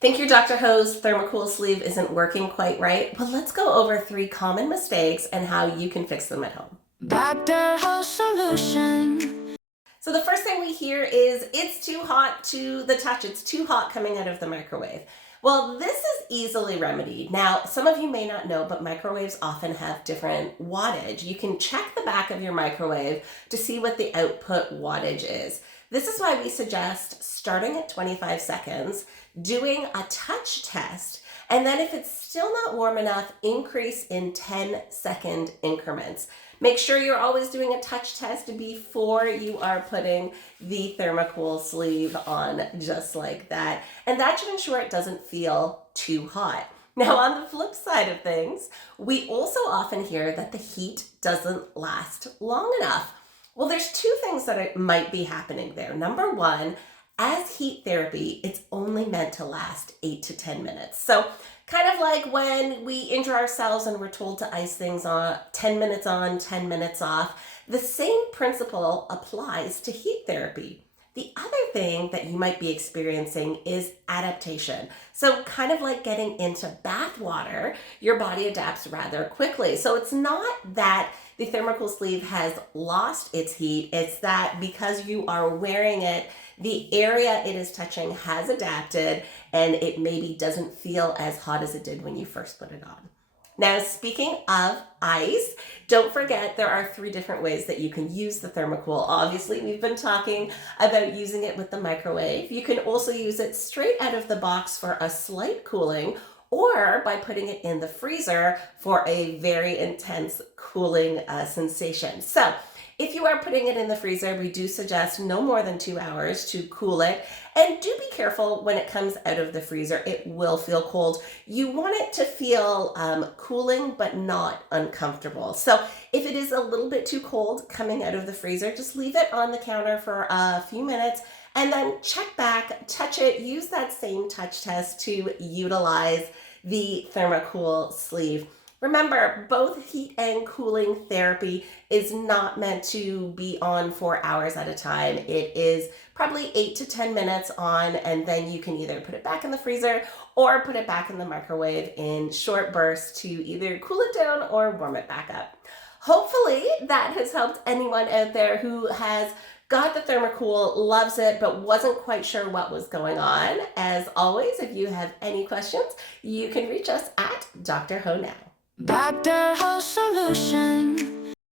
Think your DR-HO'S Thermacool sleeve isn't working quite right? Well, let's go over 3 common mistakes and how you can fix them at home. DR-HO'S solution. So the first thing we hear is it's too hot to the touch. It's too hot coming out of the microwave. Well, this is easily remedied. Now, some of you may not know, but microwaves often have different wattage. You can check the back of your microwave to see what the output wattage is. This is why we suggest starting at 25 seconds, doing a touch test, and then if it's still not warm enough, increase in 10-second increments. Make sure you're always doing a touch test before you are putting the Thermacool sleeve on, just like that. And that should ensure it doesn't feel too hot. Now, on the flip side of things, we also often hear that the heat doesn't last long enough. Well, there's 2 things that might be happening there. Number 1, as heat therapy, it's only meant to last 8 to 10 minutes. So kind of like when we injure ourselves and we're told to ice things on 10 minutes on, 10 minutes off, the same principle applies to heat therapy. The other thing that you might be experiencing is adaptation. So kind of like getting into bath water, your body adapts rather quickly. So it's not that the Thermacool sleeve has lost its heat, it's that because you are wearing it, the area it is touching has adapted and it maybe doesn't feel as hot as it did when you first put it on. Now, speaking of ice, don't forget there are 3 different ways that you can use the Thermacool. Obviously, we've been talking about using it with the microwave. You can also use it straight out of the box for a slight cooling, or by putting it in the freezer for a very intense cooling sensation. So if you are putting it in the freezer, we do suggest no more than 2 hours to cool it. And do be careful when it comes out of the freezer. It will feel cold. You want it to feel cooling, but not uncomfortable. So if it is a little bit too cold coming out of the freezer, just leave it on the counter for a few minutes and then check back, touch it, use that same touch test to utilize the Thermacool sleeve. Remember, both heat and cooling therapy is not meant to be on for hours at a time. It is probably 8 to 10 minutes on, and then you can either put it back in the freezer or put it back in the microwave in short bursts to either cool it down or warm it back up. Hopefully that has helped anyone out there who has got the Thermacool, loves it, but wasn't quite sure what was going on. As always, if you have any questions, you can reach us at DR-HO Now. DR-HO'S solution.